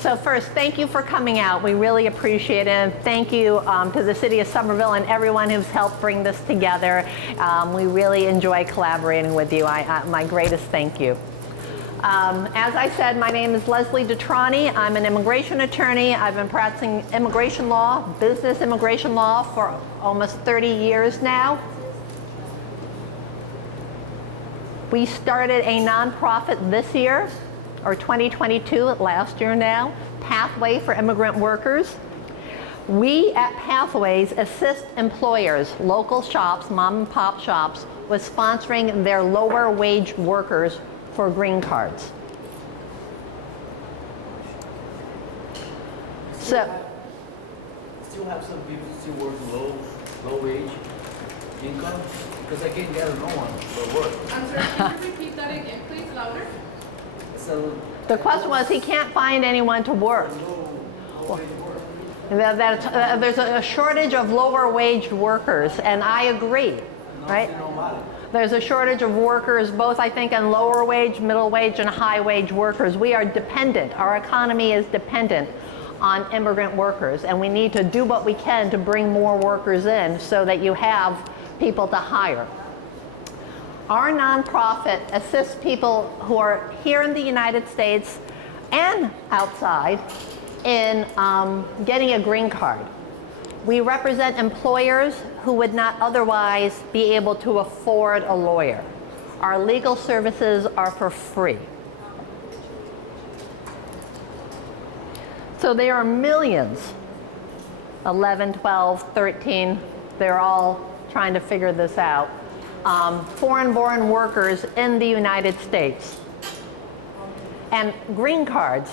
So first, thank you for coming out. We really appreciate it. And thank you to the City of Somerville and everyone who's helped bring this together. We really enjoy collaborating with you. My greatest thank you. As I said, my name is Leslie Detrani. I'm an immigration attorney. I've been practicing immigration law, business immigration law, for almost 30 years now. We started a nonprofit this year, or 2022, last year now, Pathway for Immigrant Workers. We at Pathways assist employers, local shops, mom and pop shops, with sponsoring their lower wage workers for green cards. Still have some people still work low wage income? Because I can't get no one for work. I'm sorry, can you repeat that again, please, louder? So The question was, he can't find anyone to work. There's a shortage of lower wage workers, and I agree, right? There's a shortage of workers, both I think on lower wage, middle wage, and high wage workers. We are dependent, our economy is dependent on immigrant workers, and we need to do what we can to bring more workers in so that you have people to hire. Our nonprofit assists people who are here in the United States and outside in getting a green card. We represent employers who would not otherwise be able to afford a lawyer. Our legal services are for free. So there are millions, 11, 12, 13, they're all trying to figure this out, foreign-born workers in the United States. And green cards,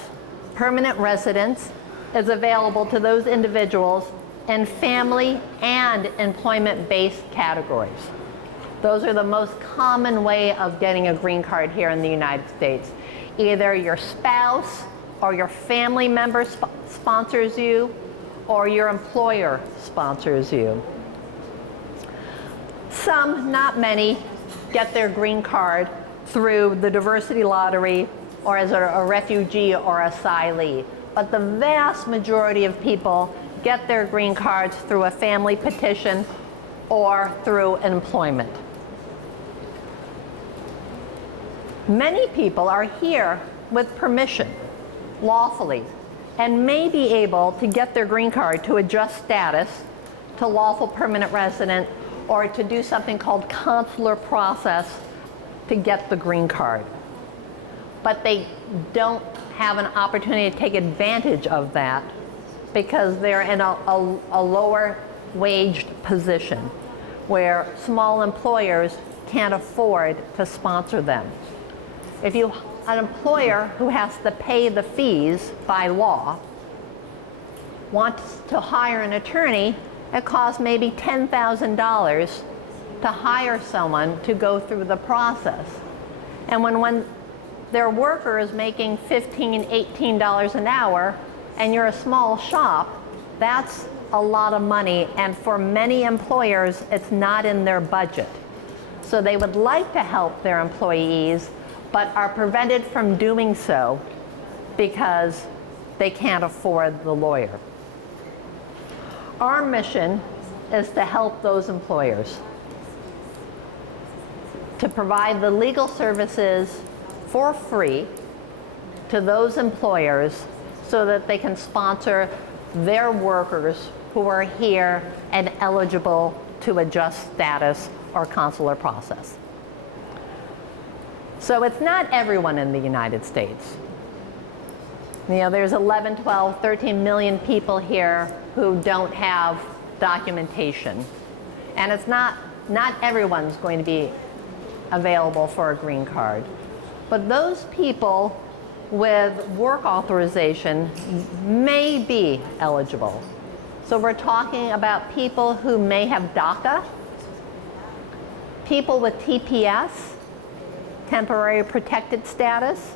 permanent residence, is available to those individuals in family and employment-based categories. Those are the most common way of getting a green card here in the United States. Either your spouse or your family member sponsors you, or your employer sponsors you. Some, not many, get their green card through the diversity lottery or as a refugee or asylee. But the vast majority of people get their green cards through a family petition or through employment. Many people are here with permission, lawfully, and may be able to get their green card to adjust status to lawful permanent resident or to do something called consular process to get the green card. But they don't have an opportunity to take advantage of that because they're in a lower waged position where small employers can't afford to sponsor them. If you an employer who has to pay the fees by law wants to hire an attorney, it costs maybe $10,000 to hire someone to go through the process. And when their worker is making $15, $18 an hour, and you're a small shop, that's a lot of money, and for many employers, it's not in their budget. So they would like to help their employees, but are prevented from doing so because they can't afford the lawyer. Our mission is to help those employers, to provide the legal services for free to those employers so that they can sponsor their workers who are here and eligible to adjust status or consular process. So it's not everyone in the United States. You know, there's 11, 12, 13 million people here who don't have documentation. And it's not everyone's going to be available for a green card. But those people with work authorization may be eligible. So we're talking about people who may have DACA, people with TPS, temporary protected status,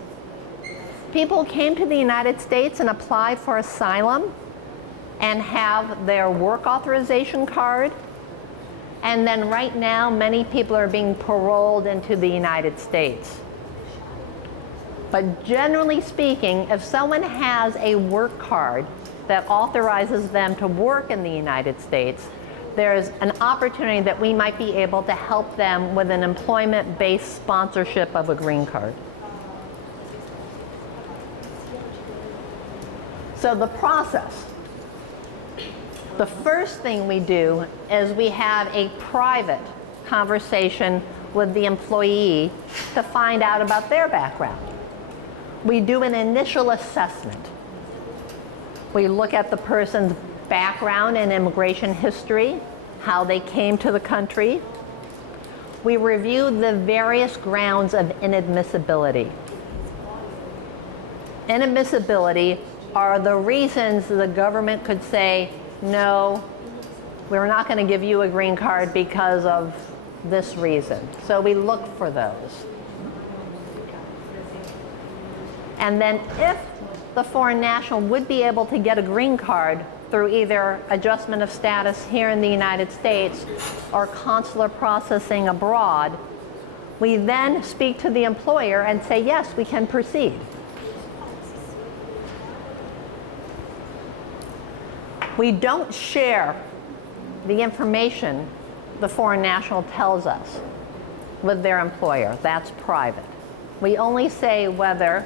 people who came to the United States and applied for asylum and have their work authorization card. And then right now, many people are being paroled into the United States. But generally speaking, if someone has a work card that authorizes them to work in the United States, there's an opportunity that we might be able to help them with an employment-based sponsorship of a green card. So the process. The first thing we do is we have a private conversation with the employee to find out about their background. We do an initial assessment. We look at the person's background and immigration history, how they came to the country. We review the various grounds of inadmissibility. Inadmissibility are the reasons the government could say, no, we're not going to give you a green card because of this reason. So we look for those. And then if the foreign national would be able to get a green card through either adjustment of status here in the United States or consular processing abroad, we then speak to the employer and say, yes, we can proceed. We don't share the information the foreign national tells us with their employer. That's private. We only say whether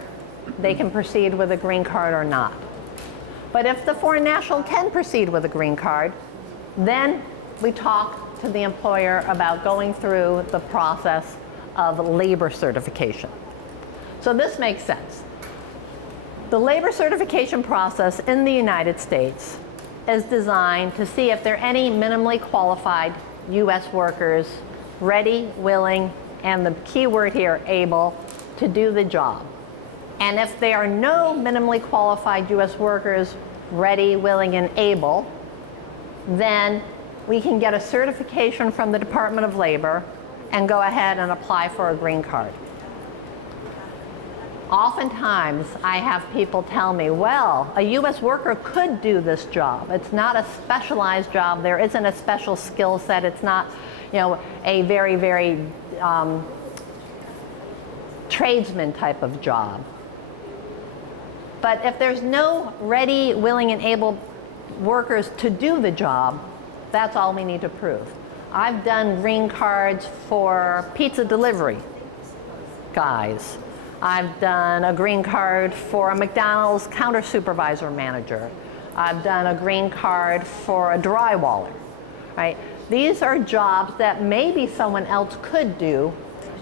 they can proceed with a green card or not. But if the foreign national can proceed with a green card, then we talk to the employer about going through the process of labor certification. So this makes sense. The labor certification process in the United States is designed to see if there are any minimally qualified U.S. workers ready, willing, and the key word here, able, to do the job. And if there are no minimally qualified U.S. workers ready, willing, and able, then we can get a certification from the Department of Labor and go ahead and apply for a green card. Oftentimes, I have people tell me, well, a U.S. worker could do this job. It's not a specialized job. There isn't a special skill set. It's not, a very, very tradesman type of job. But if there's no ready, willing, and able workers to do the job, that's all we need to prove. I've done green cards for pizza delivery guys. I've done a green card for a McDonald's counter supervisor manager. I've done a green card for a drywaller, right? These are jobs that maybe someone else could do,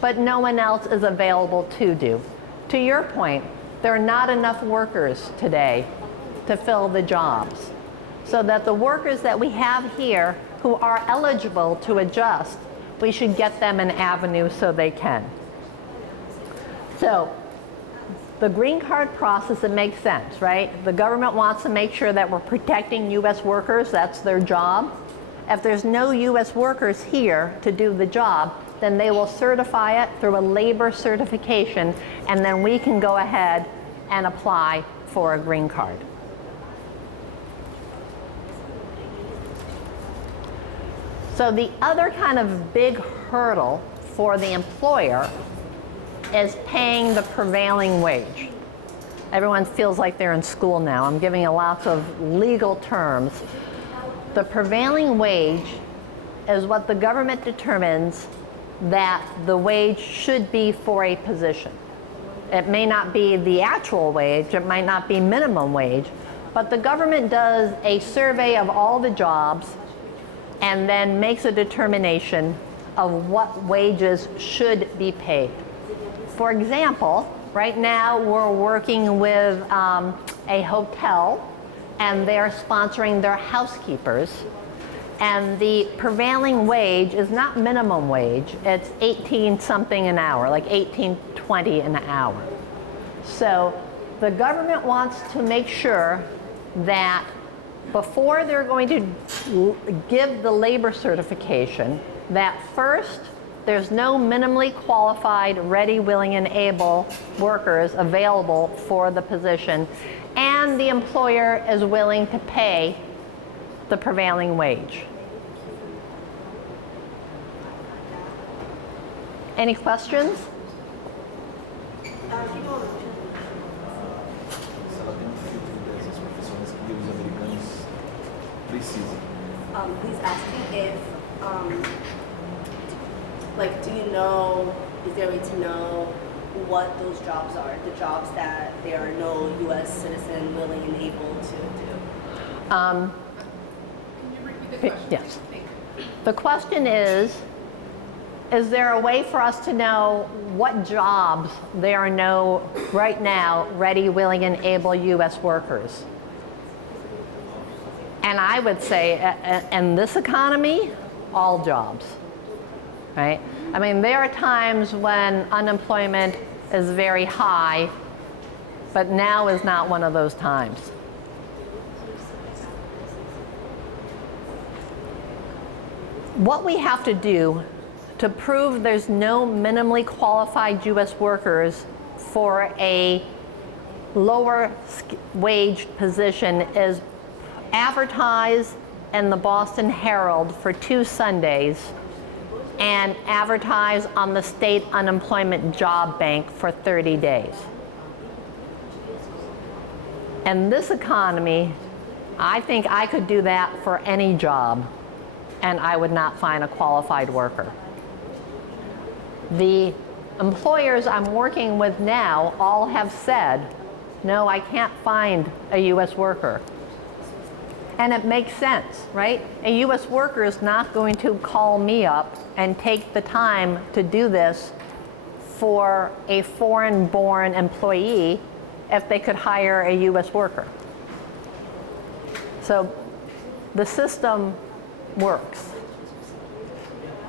but no one else is available to do. To your point, there are not enough workers today to fill the jobs. So that the workers that we have here who are eligible to adjust, we should get them an avenue so they can. So the green card process, it makes sense, right? The government wants to make sure that we're protecting U.S. workers. That's their job. If there's no U.S. workers here to do the job, then they will certify it through a labor certification, and then we can go ahead and apply for a green card. So the other kind of big hurdle for the employer is paying the prevailing wage. Everyone feels like they're in school now. I'm giving you lots of legal terms. The prevailing wage is what the government determines that the wage should be for a position. It may not be the actual wage, it might not be minimum wage, but the government does a survey of all the jobs and then makes a determination of what wages should be paid. For example, right now we're working with a hotel, and they're sponsoring their housekeepers, and the prevailing wage is not minimum wage, it's 18 something an hour, like 18.20 an hour. So the government wants to make sure that before they're going to give the labor certification, that first there's no minimally qualified, ready, willing, and able workers available for the position, and the employer is willing to pay the prevailing wage. Any questions? He's asking if, like, do you know, is there a way to know what those jobs are? The jobs that there are no U.S. citizen willing and able to do? Can you repeat the question? Yes. Thank you. The question is there a way for us to know what jobs there are no, right now, ready, willing, and able U.S. workers? And I would say, in this economy, all jobs, right? I mean, there are times when unemployment is very high, but now is not one of those times. What we have to do to prove there's no minimally qualified U.S. workers for a lower wage position is advertise in the Boston Herald for 2 Sundays and advertise on the state unemployment job bank for 30 days. In this economy, I think I could do that for any job and I would not find a qualified worker. The employers I'm working with now all have said, no, I can't find a U.S. worker. And it makes sense, right? A U.S. worker is not going to call me up and take the time to do this for a foreign-born employee if they could hire a U.S. worker. So the system works.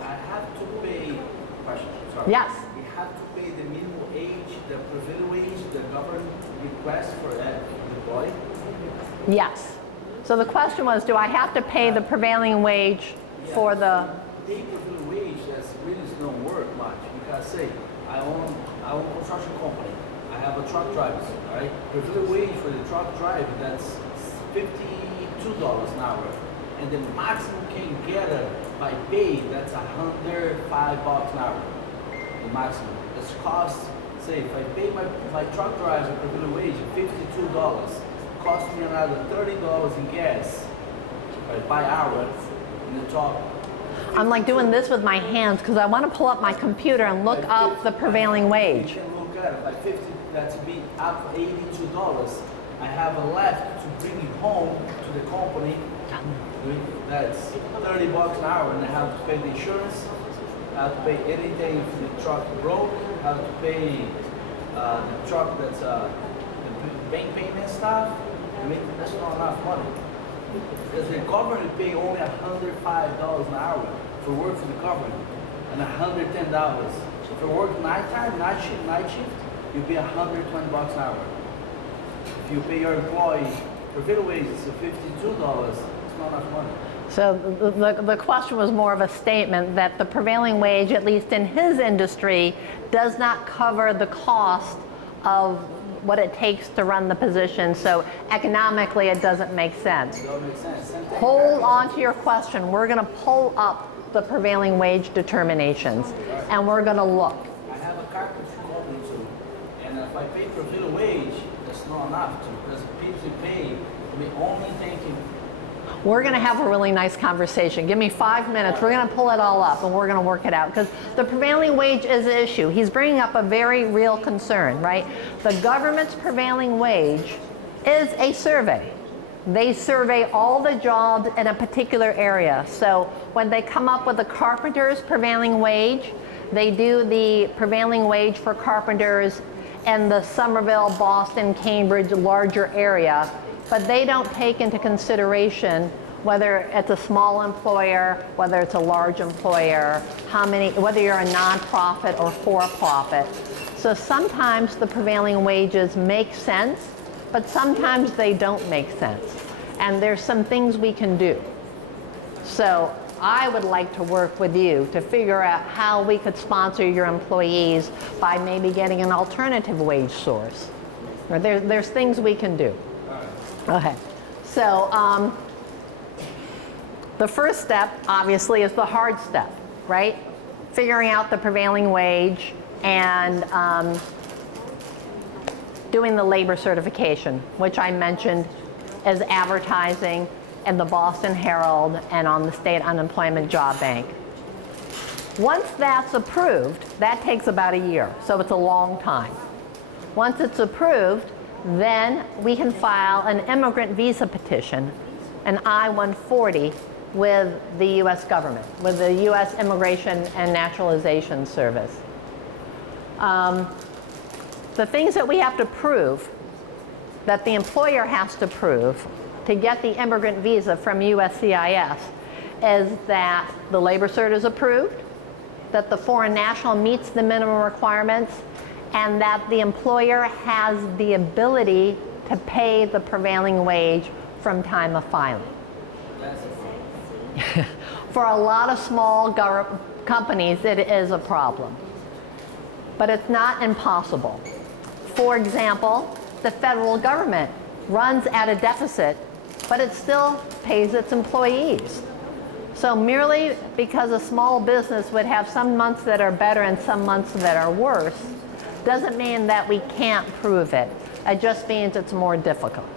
I have to pay, question, sorry. Yes. We have to pay the minimum age, the prevailing wage, the government request for that employee? Yes. So the question was, do I have to pay the prevailing wage for the... Pay prevailing wage, that's really don't work much because say, I own a construction company. I have a truck driver, right? Prevailing wage for the truck driver, that's $52 an hour. And the maximum can get by pay, that's $105 an hour. The maximum. This costs, say, if I pay my truck driver prevailing wage $52, cost me another $30 in gas by hour in the top. I'm like doing this with my hands because I want to pull up my computer and look up the prevailing wage. You can look at it, by 50, that's be up $82. I have a left to bring it home to the company. That's $30 an hour, and I have to pay the insurance. I have to pay anything if the truck broke. I have to pay the truck that's the bank payment stuff. I mean, that's not enough money. Because the government pay only $105 an hour for work for the government, and $110. So if you work nighttime, night shift, you pay $120 an hour. If you pay your employee prevailing wages of $52, it's not enough money. So the question was more of a statement that the prevailing wage, at least in his industry, does not cover the cost of what it takes to run the position. So economically, it doesn't make sense. It doesn't make sense. Hold on to your question. We're going to pull up the prevailing wage determinations, and we're going to look. I have a carpentry company too, and if I pay prevailing wage, that's not enough to, because people pay, only thinking. We're going to have a really nice conversation. Give me 5 minutes. We're going to pull it all up and we're going to work it out because the prevailing wage is an issue. He's bringing up a very real concern, right? The government's prevailing wage is a survey. They survey all the jobs in a particular area. So when they come up with the carpenter's prevailing wage, they do the prevailing wage for carpenters in the Somerville, Boston, Cambridge larger area. But they don't take into consideration whether it's a small employer, whether it's a large employer, whether you're a nonprofit or for-profit. So sometimes the prevailing wages make sense, but sometimes they don't make sense. And there's some things we can do. So I would like to work with you to figure out how we could sponsor your employees by maybe getting an alternative wage source. Or there's things we can do. Okay, so the first step, obviously, is the hard step, right? Figuring out the prevailing wage and doing the labor certification, which I mentioned as advertising in the Boston Herald and on the State Unemployment Job Bank. Once that's approved, that takes about a year, so it's a long time. Once it's approved, then we can file an immigrant visa petition, an I-140, with the US government, with the US Immigration and Naturalization Service. The things that we have to prove, that the employer has to prove to get the immigrant visa from USCIS, is that the labor cert is approved, that the foreign national meets the minimum requirements, and that the employer has the ability to pay the prevailing wage from time of filing. For a lot of small companies, it is a problem. But it's not impossible. For example, the federal government runs at a deficit, but it still pays its employees. So merely because a small business would have some months that are better and some months that are worse, doesn't mean that we can't prove it. It just means it's more difficult.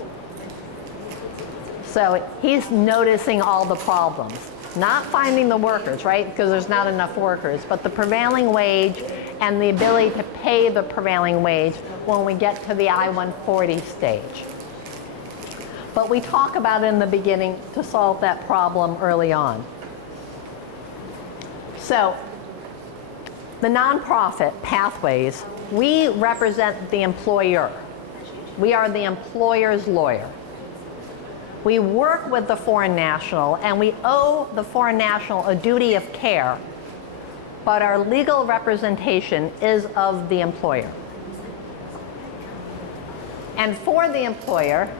So he's noticing all the problems. Not finding the workers, right? Because there's not enough workers, but the prevailing wage and the ability to pay the prevailing wage when we get to the I-140 stage. But we talk about it in the beginning to solve that problem early on. So the nonprofit pathways, we represent the employer. We are the employer's lawyer. We work with the foreign national, and we owe the foreign national a duty of care, but our legal representation is of the employer. And for the employer,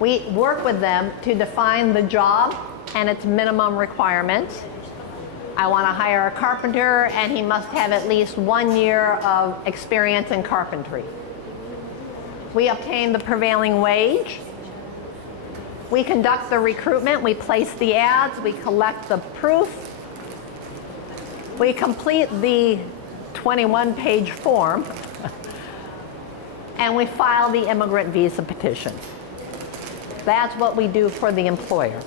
we work with them to define the job and its minimum requirements. I want to hire a carpenter, and he must have at least 1 year of experience in carpentry. We obtain the prevailing wage. We conduct the recruitment, we place the ads, we collect the proof. We complete the 21-page form, and we file the immigrant visa petition. That's what we do for the employer.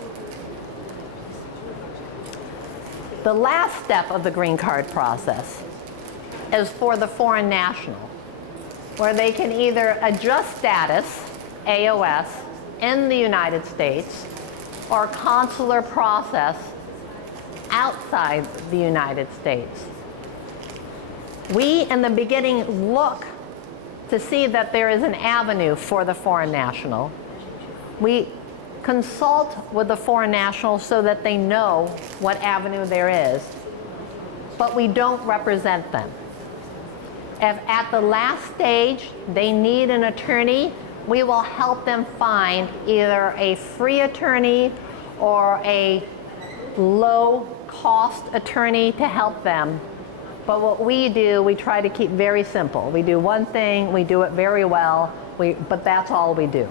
The last step of the green card process is for the foreign national, where they can either adjust status, AOS, in the United States, or consular process outside the United States. We, in the beginning, look to see that there is an avenue for the foreign national. We consult with the foreign national so that they know what avenue there is, but we don't represent them. If at the last stage they need an attorney, we will help them find either a free attorney or a low-cost attorney to help them. But what we do, we try to keep very simple. We do one thing, we do it very well, but that's all we do.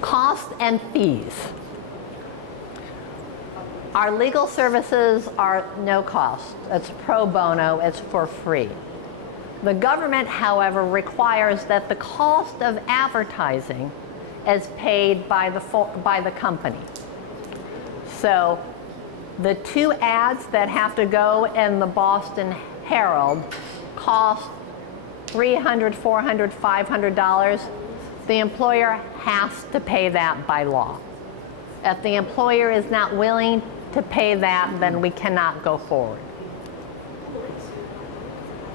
Cost and fees. Our legal services are no cost. It's pro bono, it's for free. The government, however, requires that the cost of advertising is paid by the company. So the 2 ads that have to go in the Boston Herald cost $300, $400, $500. The employer has to pay that by law. If the employer is not willing to pay that, then we cannot go forward.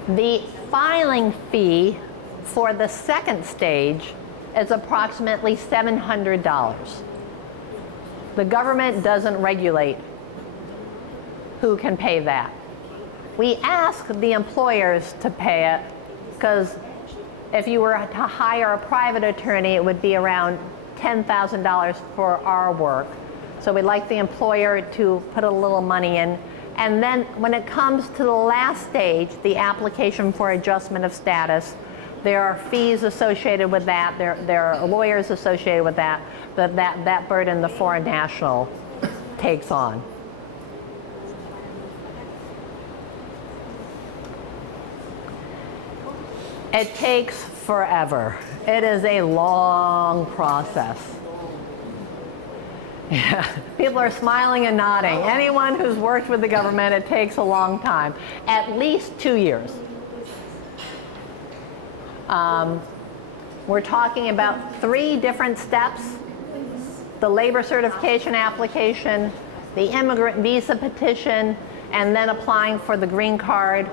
The filing fee for the second stage is approximately $700. The government doesn't regulate who can pay that. We ask the employers to pay it because if you were to hire a private attorney, it would be around $10,000 for our work. So we'd like the employer to put a little money in. And then when it comes to the last stage, the application for adjustment of status, there are fees associated with that. There are lawyers associated with that. That burden the foreign national takes on. It takes forever. It is a long process. Yeah. People are smiling and nodding. Anyone who's worked with the government, it takes a long time. At least 2 years. We're talking about 3 different steps: the labor certification application, the immigrant visa petition, and then applying for the green card.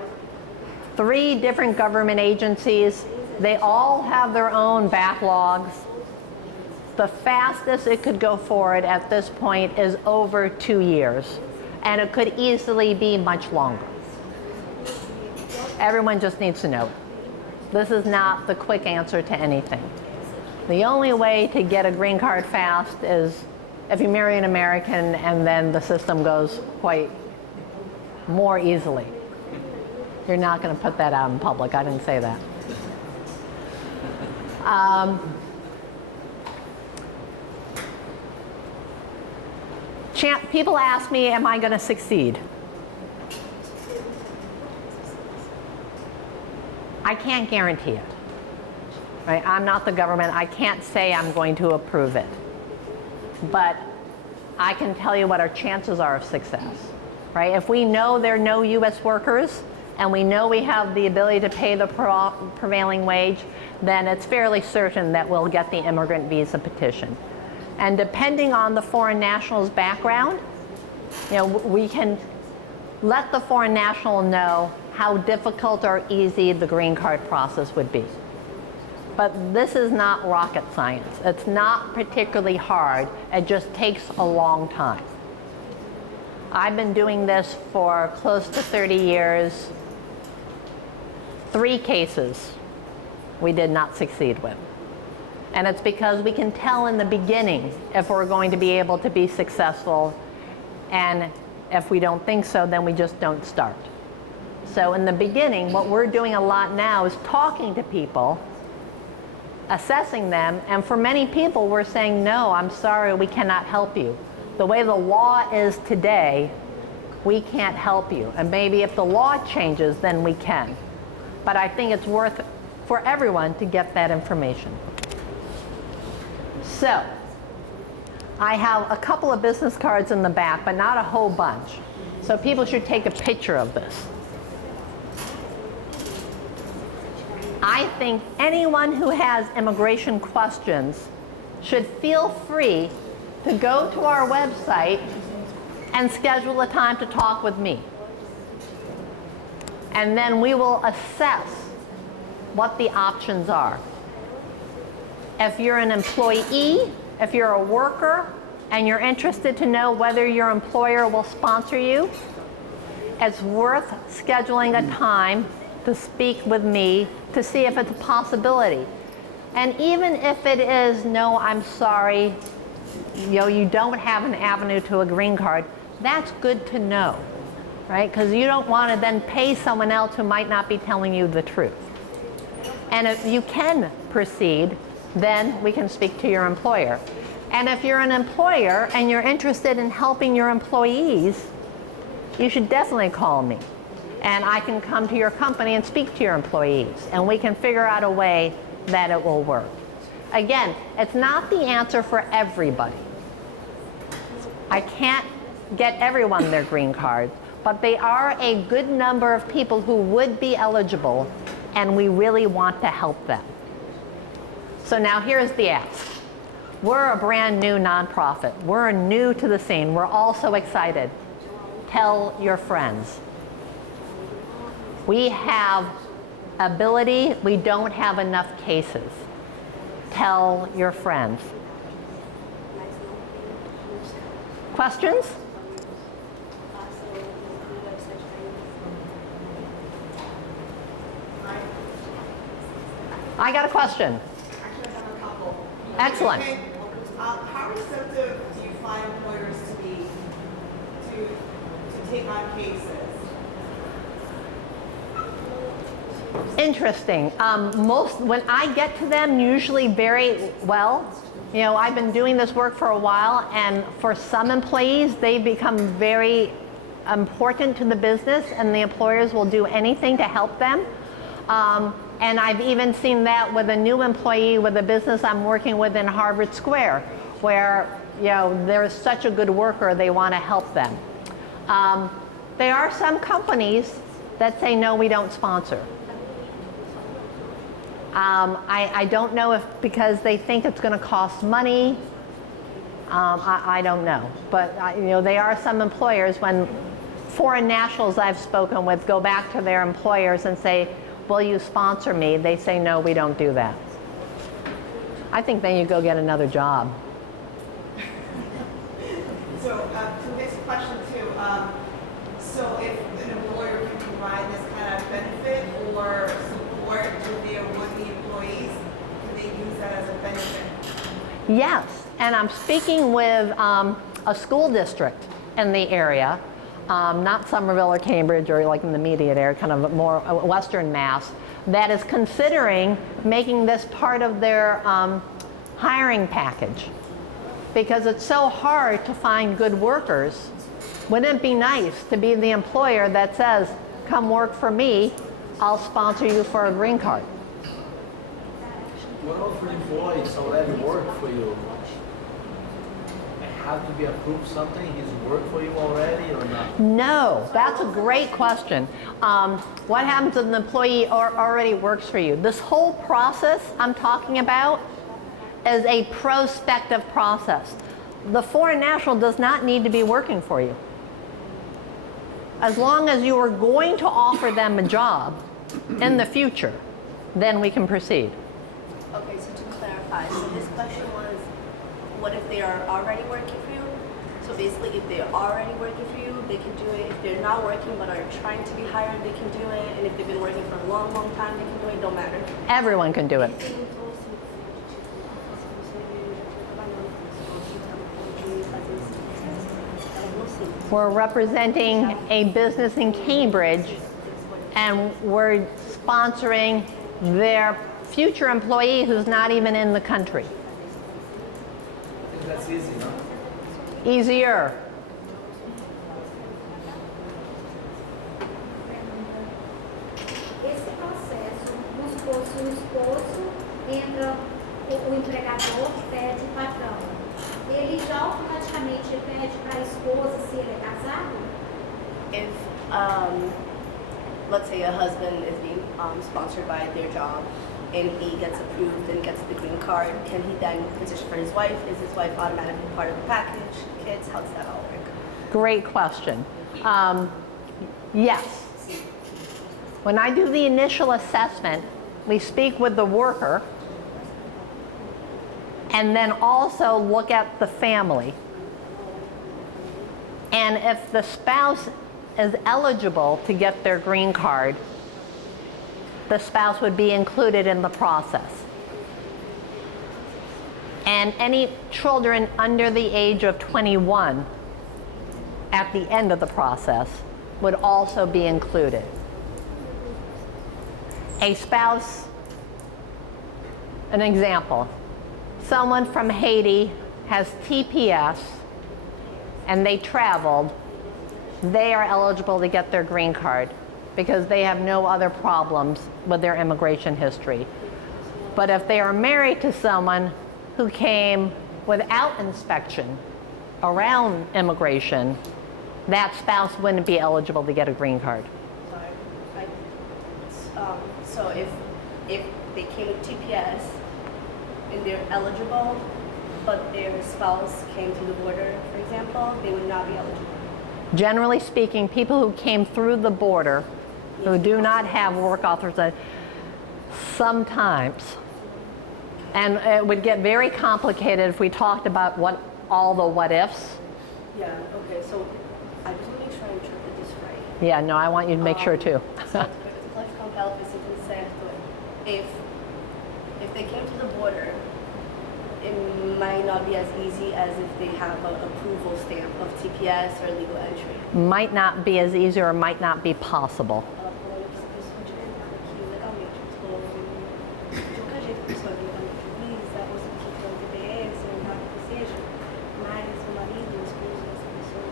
3 different government agencies. They all have their own backlogs. The fastest it could go forward at this point is over 2 years, and it could easily be much longer. Everyone just needs to know. This is not the quick answer to anything. The only way to get a green card fast is if you marry an American, and then the system goes quite more easily. You're not going to put that out in public. I didn't say that. People ask me, am I going to succeed? I can't guarantee it. Right? I'm not the government. I can't say I'm going to approve it. But I can tell you what our chances are of success. Right? If we know there are no U.S. workers, and we know we have the ability to pay the prevailing wage, then it's fairly certain that we'll get the immigrant visa petition. And depending on the foreign national's background, we can let the foreign national know how difficult or easy the green card process would be. But this is not rocket science. It's not particularly hard. It just takes a long time. I've been doing this for close to 30 years. 3 cases we did not succeed with. And it's because we can tell in the beginning if we're going to be able to be successful, and if we don't think so, then we just don't start. So in the beginning, what we're doing a lot now is talking to people, assessing them, and for many people we're saying, no, I'm sorry, we cannot help you. The way the law is today, we can't help you. And maybe if the law changes, then we can. But I think it's worth for everyone to get that information. So, I have a couple of business cards in the back, but not a whole bunch. So people should take a picture of this. I think anyone who has immigration questions should feel free to go to our website and schedule a time to talk with me. And then we will assess what the options are. If you're an employee, if you're a worker, and you're interested to know whether your employer will sponsor you, it's worth scheduling a time to speak with me to see if it's a possibility. And even if it is, no, I'm sorry, you don't have an avenue to a green card, that's good to know, right? Because you don't want to then pay someone else who might not be telling you the truth. And if you can proceed, then we can speak to your employer. And if you're an employer and you're interested in helping your employees, you should definitely call me. And I can come to your company and speak to your employees, and we can figure out a way that it will work. Again, it's not the answer for everybody. I can't get everyone their green card, but they are a good number of people who would be eligible, and we really want to help them. So now here's the ask. We're a brand new nonprofit. We're new to the scene. We're all so excited. Tell your friends. We have ability. We don't have enough cases. Tell your friends. Questions? I got a question. Actually, I have a couple. Excellent. How receptive do you find employers to be to take on cases? Interesting. When I get to them, usually very well. I've been doing this work for a while, and for some employees, they become very important to the business, and the employers will do anything to help them. And I've even seen that with a new employee with a business I'm working with in Harvard Square, where they're such a good worker, they want to help them. There are some companies that say, no, we don't sponsor. I don't know if because they think it's going to cost money. I don't know. But there are some employers, when foreign nationals I've spoken with go back to their employers and say, will you sponsor me? They say, no, we don't do that. I think then you go get another job. So, to this question too, so if an employer can provide this kind of benefit or support to their would-be employees, can they use that as a benefit? Yes, and I'm speaking with a school district in the area, not Somerville or Cambridge or like in the immediate area, kind of more Western Mass, that is considering making this part of their hiring package. Because it's so hard to find good workers, wouldn't it be nice to be the employer that says, come work for me, I'll sponsor you for a green card? What about for employees already work for you? Have to be approved something? He's worked for you already or not? No, that's a great question. What happens if an employee already works for you? This whole process I'm talking about is a prospective process. The foreign national does not need to be working for you. As long as you are going to offer them a job in the future, then we can proceed. Okay, so to clarify, so this question was, what if they are already working for you? So basically, if they're already working for you, they can do it. If they're not working but are trying to be hired, they can do it. And if they've been working for a long, long time, they can do it. Don't matter. Everyone can do it. We're representing a business in Cambridge, and we're sponsoring their future employee who's not even in the country. I think that's easy, no? Easier. Esse processo, vamos supor, se o esposo entra, o empregador pede o patrão, ele já automaticamente pede para a esposa se ele é casado? If, let's say a husband is being sponsored by their job and he gets approved and gets the green card, can he then petition for his wife? Is his wife automatically part of the package? Kids, how does that all work? Great question. Yes. When I do the initial assessment, we speak with the worker and then also look at the family. And if the spouse is eligible to get their green card, the spouse would be included in the process. And any children under the age of 21 at the end of the process would also be included. A spouse, an example, someone from Haiti has TPS and they traveled, they are eligible to get their green card because they have no other problems with their immigration history. But if they are married to someone who came without inspection around immigration, that spouse wouldn't be eligible to get a green card. So if they came with TPS and they're eligible, but their spouse came to the border, for example, they would not be eligible. Generally speaking, people who came through the border who do not have work authorization, sometimes, and it would get very complicated if we talked about all the what ifs. Yeah, okay, so I just want to make sure I interpret this right. Yeah, no, I want you to make sure too. Certo, classificar o que ela fez sentido certo. If they came to the border, it might not be as easy as if they have an approval stamp of TPS or legal entry. Might not be as easy or might not be possible. Ela falou que essa pessoa tiver entrado aqui legalmente, falou de qualquer jeito que a pessoa vem legalmente visa, ou se você tiver um TPS, ou nada que seja, mas o marido, o esposo dessa pessoa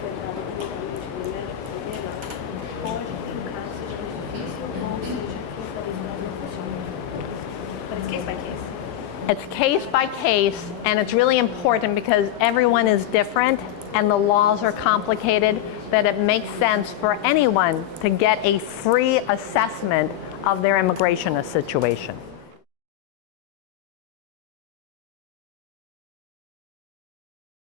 for entrado legalmente pelo médico, pode, em caso seja mais difícil, ou seja, It's case by case. It's case by case, and it's really important because everyone is different and the laws are complicated, that it makes sense for anyone to get a free assessment of their immigration situation.